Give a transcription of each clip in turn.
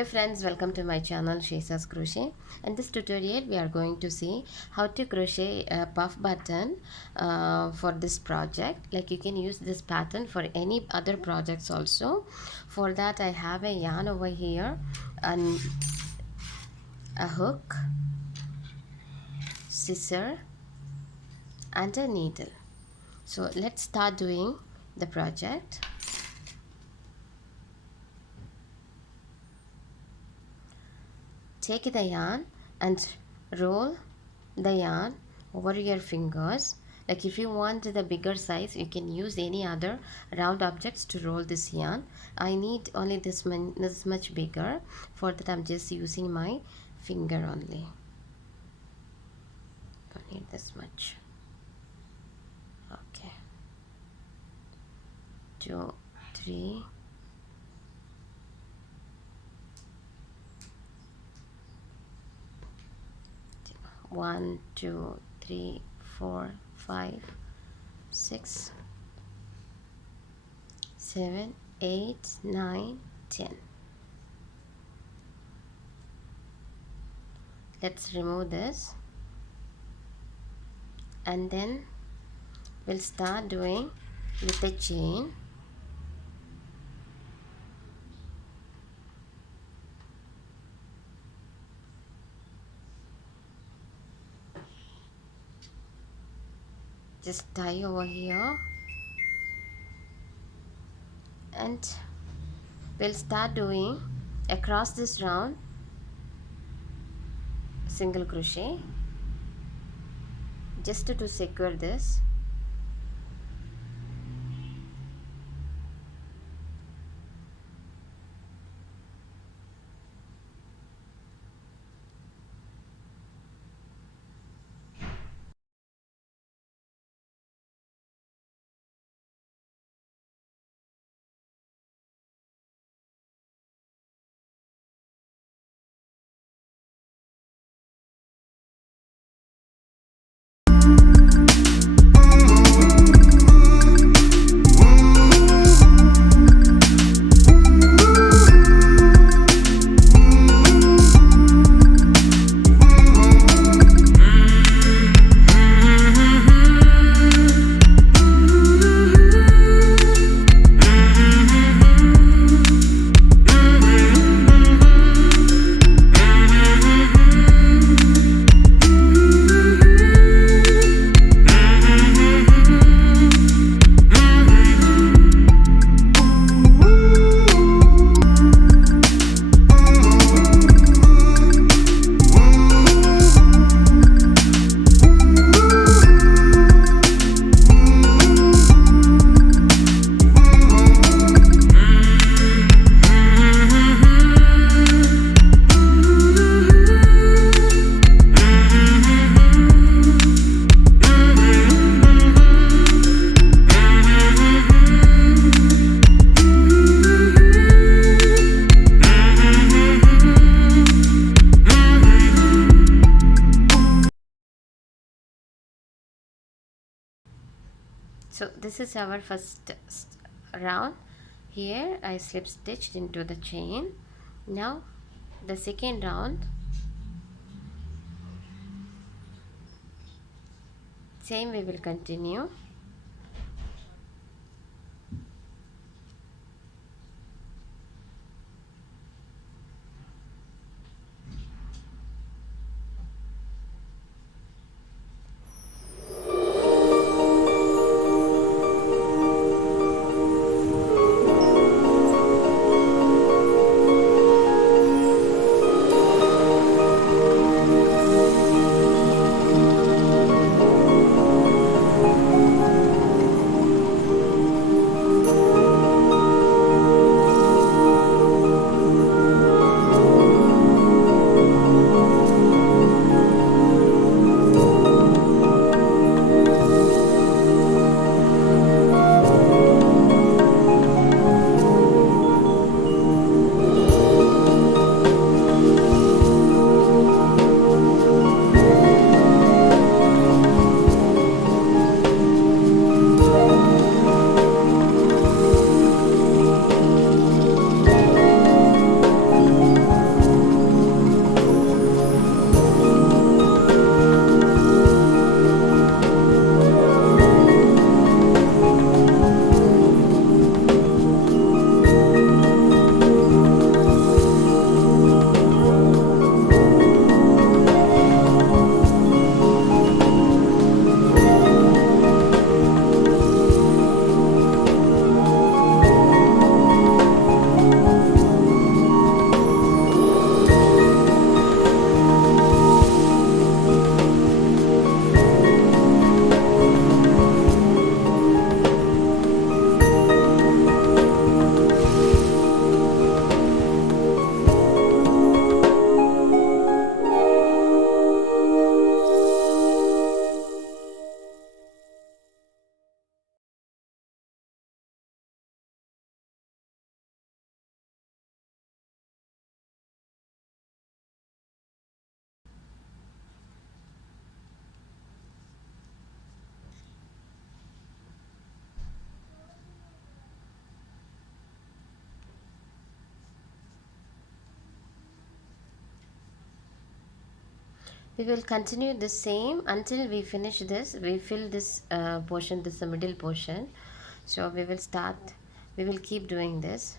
Hello friends, welcome to my channel Shaisa's Crochet. In this tutorial we are going to see how to crochet a puff button for this project. Like you can use this pattern for any other projects also. For that I have a yarn over here and a hook, scissor and a needle. So let's start doing the project. Take the yarn and roll the yarn over your fingers. Like if you want the bigger size, you can use any other round objects to roll this yarn. I need only this much bigger. For that I'm just using my finger only. Don't need this much. Okay, 2, 3, 1, 2, 3, 4, 5, 6, 7, 8, 9, 10. Let's remove this and then we'll start doing with the chain. Just tie over here and we'll start doing across this round single crochet just to secure this. So this is our first round. Here I slip stitched into the chain. Now the second round, same we will continue. We will continue the same until we finish this. We fill this portion, this is the middle portion. So we will keep doing this.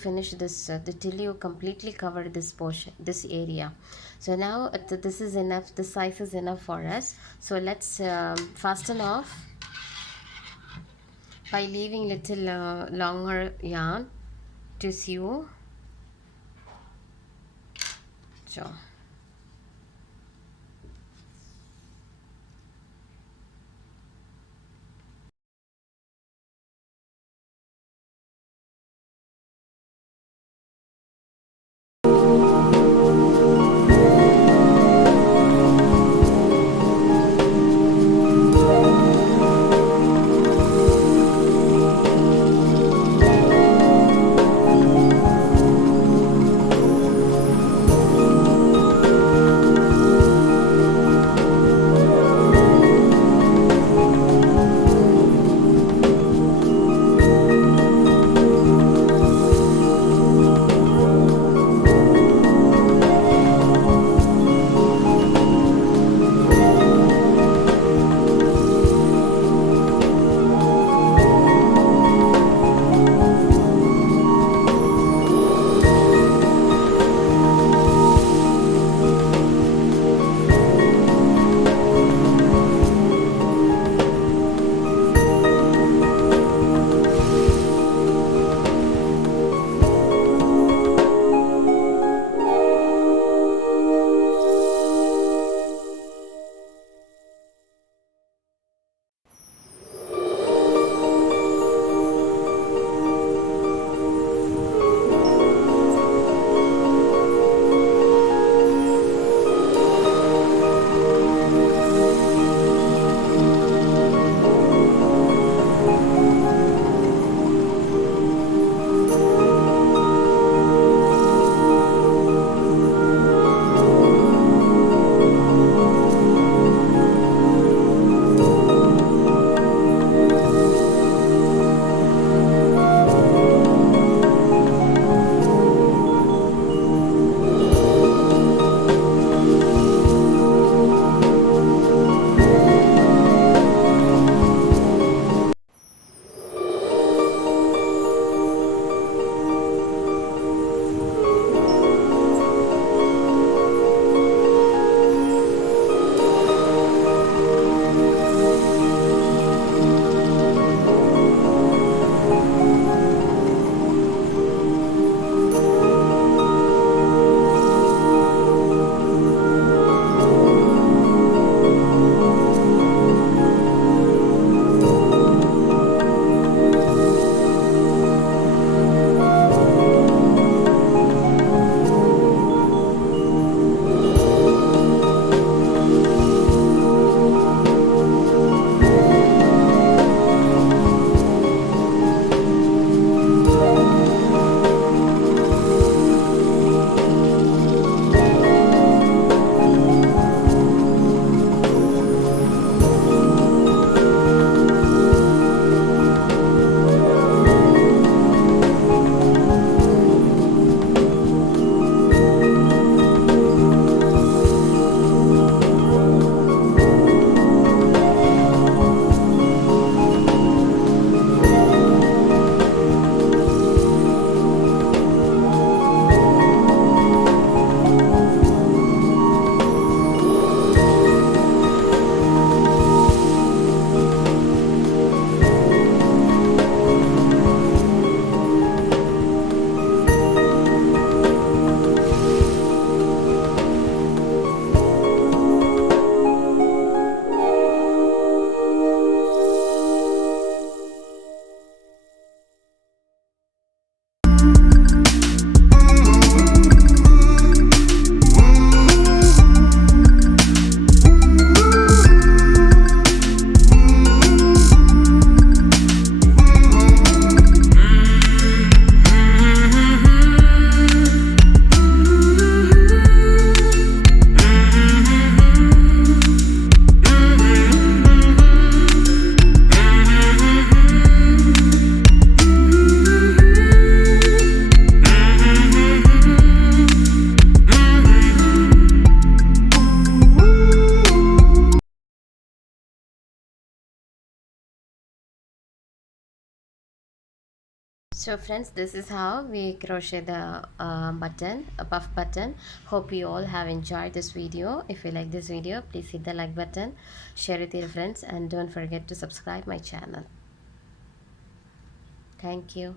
Finish this till you completely cover this portion, this area. So now this is enough, the size is enough for us. So let's fasten off by leaving little longer yarn to sew. So So friends, this is how we crochet the button, a puff button. Hope you all have enjoyed this video. If you like this video, please hit the like button, share it with your friends, and don't forget to subscribe my channel. Thank you.